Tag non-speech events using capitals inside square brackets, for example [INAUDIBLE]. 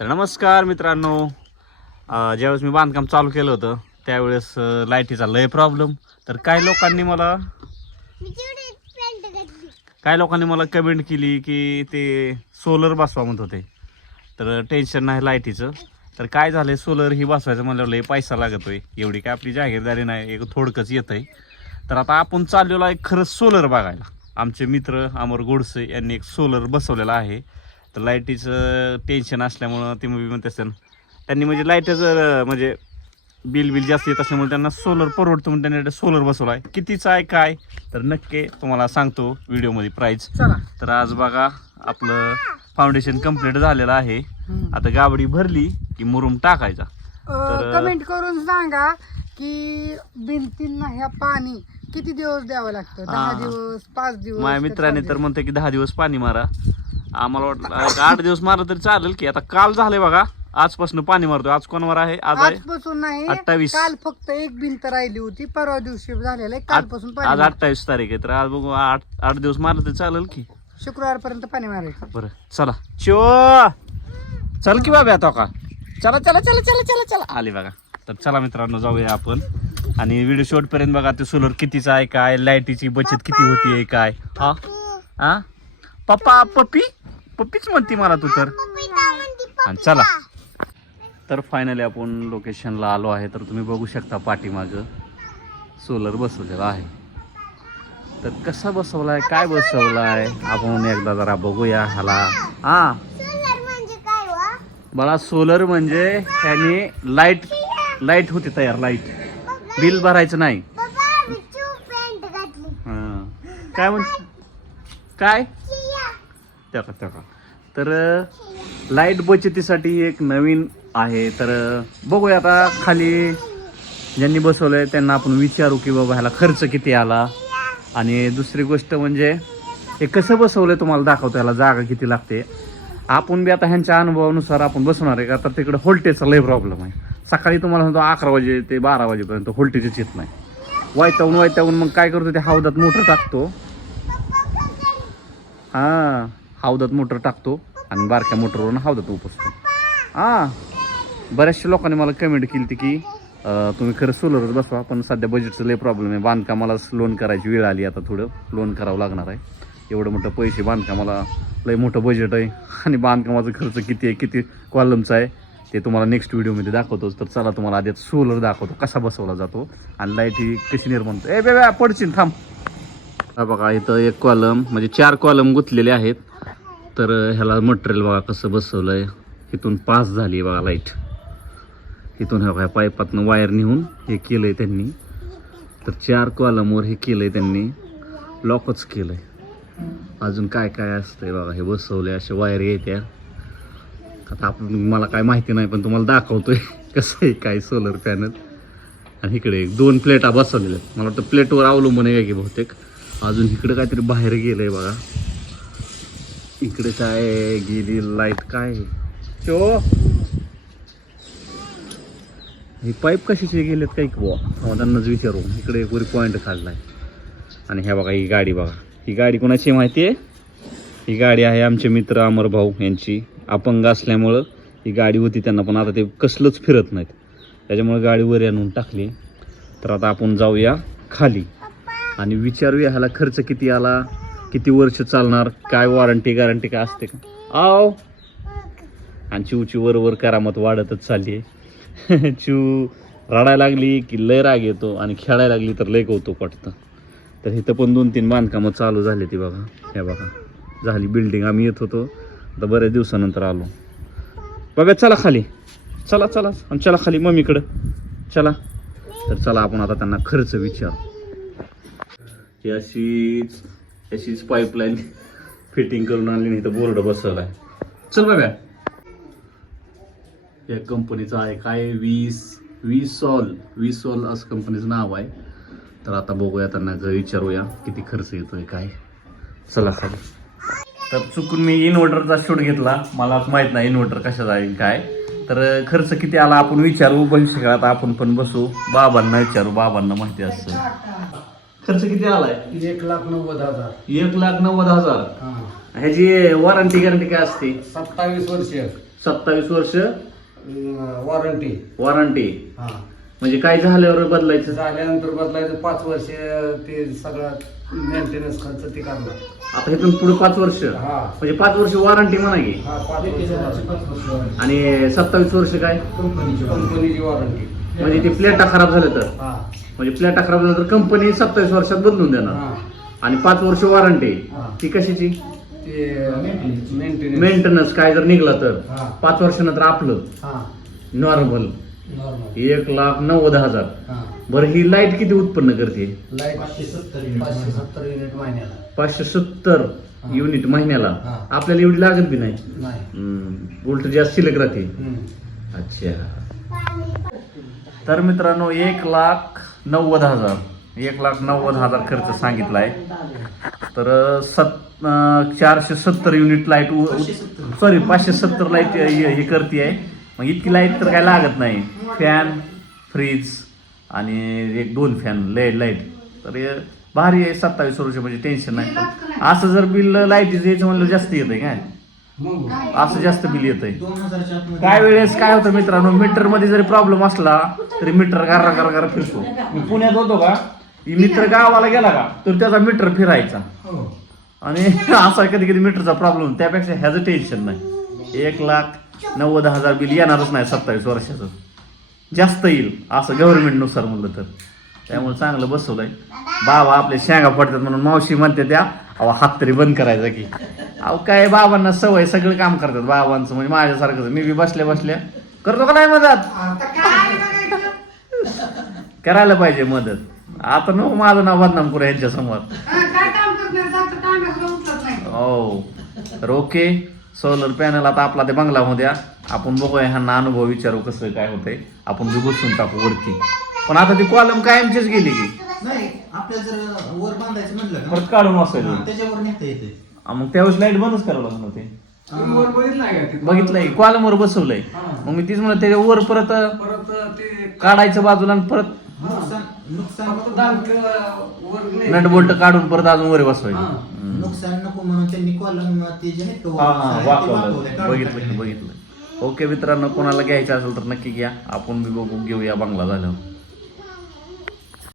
तर नमस्कार मित्रांनो. ज्यावेळेस मी बांधकाम चालू केलं होतं त्यावेळेस लाईटीचा लय प्रॉब्लेम तर काही लोकांनी मला काही लोकांनी मला कमेंट केली की ते सोलर बसवा म्हणत होते. तर टेन्शन नाही लाईटीचं. तर काय झालंय सोलर ही बसवायचं म्हणल्यावर लय पैसा लागतोय. एवढी काय आपली जागीरदारी नाही एक थोडकंच येत आहे तर आता आपण चाललेलो आहे खरंच सोलर बघायला. आमचे मित्र अमर गोडसे यांनी एक सोलर बसवलेला आहे. तर लाईटीचं टेन्शन असल्यामुळं ते मी म्हणते असेल त्यांनी म्हणजे लाईटचं म्हणजे बिल बिल जास्त येत असल्यामुळे त्यांना सोलर परवडतं म्हणून त्यांनी सोलर बसवला आहे कितीचं आहे काय? तर नक्की तुम्हाला सांगतो व्हिडिओमध्ये प्राईस चला. तर आज बघा आपलं फाउंडेशन कंप्लीट झालेलं आहे. आता गाबडी भरली की मुरुम टाकायचा. तर- कमेंट करून सांगा की भिंतींना ह्या पाणी किती दिवस द्यावं लागतं? दहा. दिवस पाच दिवस माझ्या मित्राने तर? म्हणते की दहा दिवस पाणी मारा. आम्हाला वाटलं आठ दिवस मारलं तरी चालेल की. आता काल झालंय बघा आजपासून पाणी मारतोय. आज कोणवर आहे? आज आहे आजपासून नाही 28. काल फक्त एक भिंत राहिली होती परवा दिवशी झालेलं आहे. कालपासून आज पाणी अठ्ठावीस तारीख आहे तर आज बघू आठ आठ दिवस मारलं तरी चालेल की. शुक्रवार पर्यंत पाणी मारायचं बरं चला. चो! चल की बाबा आता का? चला चला चला चला चला चला. आले बघा. तर चला मित्रांनो जाऊया आपण. आणि व्हिडिओ शॉर्ट पर्यंत बघा ते सोलर कितीचा आहे काय लाईटीची बचत किती होतीये काय? हा? हा? पप्पा पप्पी? पप्पीच म्हणते मला तू तर. आणि चला. तर फायनली आपण लोकेशनला आलो आहे तर तुम्ही बघू शकता पाठीमागं सोलर बसवलेला आहे. तर कसा बसवलाय काय बसवलाय आपण एकदा जरा बघूया ह्याला. हा. मला सोलर म्हणजे त्याने लाइट लाइट होते तयार लाइट बिल भरायचं नाही. हा. काय म्हण काय? त्या टाका. तर लाइट बचतीसाठी एक नवीन आहे. तर बघूया आता खाली ज्यांनी बसवलंय त्यांना आपण विचारू की बाबा ह्याला खर्च किती आला. आणि दुसरी गोष्ट म्हणजे हे कसं बसवलंय तुम्हाला दाखवतो ह्याला जागा किती लागते. आपण बी आता ह्यांच्या अनुभवानुसार आपण बसवणार आहे का? तर तिकडे होल्टेजचा लय प्रॉब्लेम आहे. सकाळी तुम्हाला सांगतो अकरा वाजे ते बारा वाजेपर्यंत होल्टेजच येत नाही. वायतावून वायतावून मग काय करतो ते हौदात मोटर टाकतो. हा. हौदात मोटर टाकतो आणि बारक्या मोटरवरून हौदात उपसतो. हां. बऱ्याचशा लोकांनी मला कमेंट केली होती की तुम्ही खरं सोलरच बसवा पण सध्या बजेटचं लय प्रॉब्लेम आहे. बांधकामालाच लोन करायची वेळ आली आता थोडं. लोन करावं लागणार आहे. एवढं मोठं पैसे बांधकामाला लय मोठं बजेट आहे. आणि बांधकामाचा खर्च किती आहे किती कॉलमचा आहे ते तुम्हाला नेक्स्ट व्हिडिओमध्ये दाखवतोच. तर चला तुम्हाला आधी सोलर दाखवतो कसा बसवला जातो. आणि लाइट ही कशी निर्माण होते. ए बे पडशील थांब. बघा इथं एक कॉलम म्हणजे चार कॉलम गुंतलेले आहेत. तर ह्याला मटेरियल बघा कसं बसवलं आहे इथून पास झाली बघा लाइट इथून ह्या बघा पाईपातनं वायर नेऊन हे केलं आहे त्यांनी. तर चार कॉलमवर हे केलं आहे त्यांनी. लॉकच केलं आहे अजून काय काय असतंय बघा हे बसवलं आहे अशा वायर येत्या आता आपण मला काय माहिती नाही पण तुम्हाला दाखवतोय [LAUGHS] कसं आहे काय सोलर पॅनल आणि इकडे एक दोन प्लेटा बसवलेल्या आहेत. मला वाटतं प्लेटवर अवलंबून आहे की बहुतेक. अजून इकडे काहीतरी बाहेर गेलंय बघा. इकडे काय गेली लाइट काय? शो. ही पाईप कशाचे गेलेत काही बुवा? हो, त्यांनाच विचारू. इकडे एक वरी पॉईंट काढलाय आणि ह्या बघा ही गाडी बघा. ही गाडी कोणाची माहिती आहे ही गाडी आहे आमचे मित्र अमर भाऊ यांची. अपंग असल्यामुळं ही गाडी होती त्यांना पण आता ते कसलंच फिरत नाहीत. त्याच्यामुळे गाडी वर आणून टाकली. तर आता आपण जाऊया खाली. आणि विचारूया ह्याला खर्च किती आला? किती वर्ष चालणार? काय वॉरंटी गॅरंटी काय असते का? आव आणि चिवची वर वर करामत वाढतच चालली आहे [LAUGHS] चिव रडायला लागली की लय राग येतो आणि खेळायला लागली तर लय होतो वाटतं. तर इथं पण दोन तीन बांधकामं चालू झाली ती बघा. हे बघा. झाली बिल्डिंग आम्ही येत होतो. आता बऱ्याच दिवसानंतर आलो. बघा चला खाली. चला चला. आणि चला खाली मम्मीकडं. चला. तर चला आपण आता त्यांना खर्च विचार. अशीच अशीच पाईपलाईन फिटिंग करून आणली नाही तर बोर्ड बसवलाय. चल बघा. या कंपनीचं आहे काय? वीस वीस सॉल वीस सॉल असं कंपनीचं नाव आहे. तर आता बघूया त्यांना जर विचारूया किती खर्च येतोय काय? चला खाली. तर चुकून मी इन्व्हर्टरचा शूट घेतला. मला माहीत नाही इन्व्हर्टर कशाचा आहे काय. तर खर्च किती आला आपण विचारू. भविष्यकाळात आपण पण बसू. बाबांना विचारू. बाबांना माहिती असतं. खर्च किती आलाय? एक लाख नव्वद हजार. एक लाख नव्वद हजार. हा. ह्याची वॉरंटी गॅरंटी काय असते? सत्तावीस वर्ष. सत्तावीस वर्ष वॉरंटी. वॉरंटी. हा. म्हणजे काय झाल्यावर बदलायचं? झाल्यानंतर बदलायचं पाच वर्ष ते सगळं मेंटेनन्स खर्च ते करणार. आता इथून पुढे पाच वर्ष. हा. म्हणजे पाच वर्ष वॉरंटी म्हणा की. हा पाच वर्ष आणि सत्तावीस वर्ष काय? कंपनीची वॉरंटी. म्हणजे ते प्लेटा खराब झाल्या तर. हा. म्हणजे प्लेटा खराब झाल्या तर कंपनी सत्तावीस वर्षात बदलून देणार. हा. आणि पाच वर्ष वॉरंटी हा. ती कशाची? ते मेंटेनन्स मेंटेनन्स काय जर निघला तर. हा. पाच वर्षानंतर आपलं. हा. नॉर्मल नॉर्मल एक लाख नव्वद हजार. हा. बरं ही लाइट किती उत्पन्न करते? लाइट पाचशे सत्तर पाचशे सत्तर युनिट महिन्याला. पाचशे सत्तर हा. युनिट महिन्याला. हा. आपल्याला एवढी लागत बी नाही. उलट जास्त शिल्लक राहते. हम्म. अच्छा. तर मित्रांनो एक लाख नव्वद हजार. एक लाख नव्वद हजार खर्च सांगितला आहे तर सत चारशे सत्तर युनिट लाइट सॉरी पाचशे सत्तर लाइट हे करते आहे मग इतकी लाइट तर काय लागत नाही. फॅन फ्रीज आणि एक दोन फॅन लाइट लाइट तर भारी आहे सत्तावीस वर्ष म्हणजे टेन्शन नाही. असं जर बिल लाईटीचं यायचं म्हणलं जास्त येतं काय? असं जास्त बिल हजारच्या आतमध्ये काय वेळेस काय होतं मित्रांनो मीटरमध्ये जरी प्रॉब्लेम असला तरी मीटर गारा गारा गारा फिरतो. मी पुण्यात होतो का? मित्र गावाला गेला का तर त्याचा मीटर फिरायचा. हो. आणि [LAUGHS] असा कधी कधी मीटरचा प्रॉब्लेम त्यापेक्षा ह्याचं टेन्शन नाही. एक लाख नव्वद हजार बिल येणारच नाही सत्तावीस वर्षाचं. जास्त येईल असं गव्हर्नमेंटनुसार म्हणलं तर. त्यामुळे चांगलं बसवलंय. बाबा आपले शेंगा पडतात म्हणून मावशी म्हणते त्या अहो हात तरी बंद करायचा की. अहो काय बाबांना सवय सगळं काम करतात बाबांचं म्हणजे माझ्यासारखंच मी बी बसल्या बसल्या करतो का नाही मदत? करायला पाहिजे मदत. आता नको माझं नाव बदनाम करू यांच्या समोर हा, ओके सोलर पॅनल आता आपला ते बंगलामध्ये आपण बघूया ह्यांना अनुभव विचारू कसं काय होतंय. आपण बी बसून टाकू वरती. पण आता ती कॉलम कायमचीच गेली की. नाही आपल्याला जर वर बांधायचं म्हणलं का? परत काढून हा, त्याच्यावर नेता येते. मग त्यावेळेस लाइट बंदच करावं लागलं ते तुम्ही वर बघितलं का ते? बघितलंय कॉलमवर बसवलंय हा. मग मी तीच म्हणलं त्याच्या वर परत परत ते काढायचं बाजूला आणि परत नुकसान नुकसान फक्त नको दांड वर नाही. नट बोल्ट काढून परत अजून वर बसवायचं हा. नुकसान नको म्हणून त्यांनी कॉलम ते जे हा ते काढून बघितलं टाकलंय. बघितलं ओके मित्रांनो कोणाला घ्यायचं असेल तर नक्की घ्या आपण बी बघू घेऊया बंगला झाल्यावर